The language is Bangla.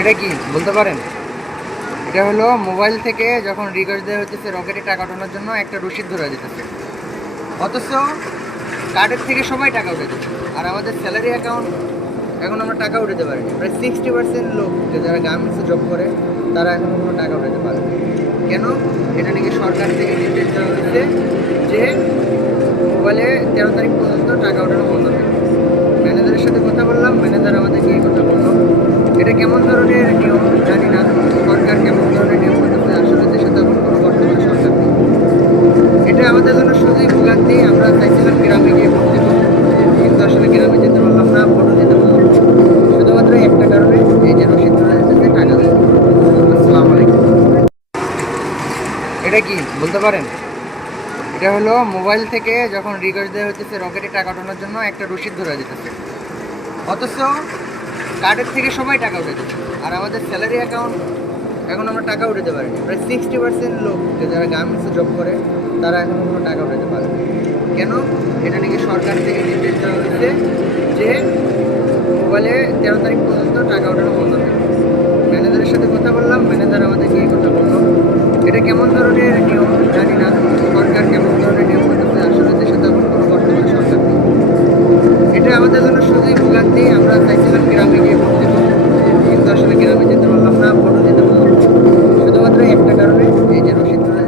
এটা কি বলতে পারেন? এটা হলো মোবাইল থেকে যখন রিচার্জ দেওয়া হচ্ছে রকেটে টাকা ওঠানোর জন্য একটা রসিদ ধরে দিতেছে, অথচ কার্ডের থেকে সবাই টাকা উঠে দিচ্ছে। আর আমাদের স্যালারি অ্যাকাউন্ট এখন আমরা টাকা উঠাতে পারিনি। প্রায় 60% লোক যারা গার্মেন্টসে জব করে তারা এখনো কোনো টাকা উঠাতে পারেনি। কেন? এটা নাকি সরকার থেকে নির্দেশ দেওয়া হয়েছে যে মোবাইলে 13 তারিখ পর্যন্ত টাকা ওঠানো বন্ধ থাকে। ম্যানেজারের সাথে কথা বললাম, ম্যানেজার আমাদেরকে এই কথা বললো। এটা কেমন ধরনের নিয়ম জানি না, সরকার কেমন ধরনের নিয়ম করতেছে, আসলে দেশে তেমন কোনো বর্তমান সরকার নেই। এটা আমাদের জন্য শুধুই ভোগান্তি। আমরা চাইছিলাম গ্রামে গিয়ে ভোট দেবো, কিন্তু আসলে গ্রামে যেতে পারলাম না, ভোটও দিতে পারলাম না। শুধুমাত্র একটা কারণে, এই যে রসিদ ধরে দিতেছে টাকা দেবে। আসসালামু আলাইকুম। এটা কি বলতে পারেন? এটা হলো মোবাইল থেকে যখন রিচার্জ দেওয়া হচ্ছে রকেটে টাকা ওঠানোর জন্য একটা রসিদ ধরে দিতেছে, অথচ কার্ডের থেকে সবাই টাকা উঠে দিচ্ছে। আর আমাদের স্যালারি অ্যাকাউন্ট এখন আমরা টাকা উঠাতে পারিনি। প্রায় 60% লোক যারা গার্মেন্টসে জব করে তারা এখনো কোনো টাকা উঠাতে পারেনি। কেন? এটা নাকি সরকার থেকে নির্দেশ দেওয়া হয়েছে যে মোবাইলে 13 তারিখ পর্যন্ত টাকা ওঠানো বন্ধ থাকে। ম্যানেজারের সাথে কথা বললাম, ম্যানেজার আমাদেরকে এই কথা বললো। এটা কেমন ধরনের নিয়ম জানি না, সরকার কেমন ধরনের নিয়ম করতেছে, আসলে দেশে তেমন কোনো বর্তমান সরকার নেই। এটা আমাদের জন্য শুধুই ভোগান্তি। আমরা চাইছিলাম গ্রামে গিয়ে ভোট দেবো, কিন্তু আসলে গ্রামে যেতে পারলাম না, ভোটও দিতে পারলাম না। শুধুমাত্র একটা কারণে, এই যে রসিদ ধরে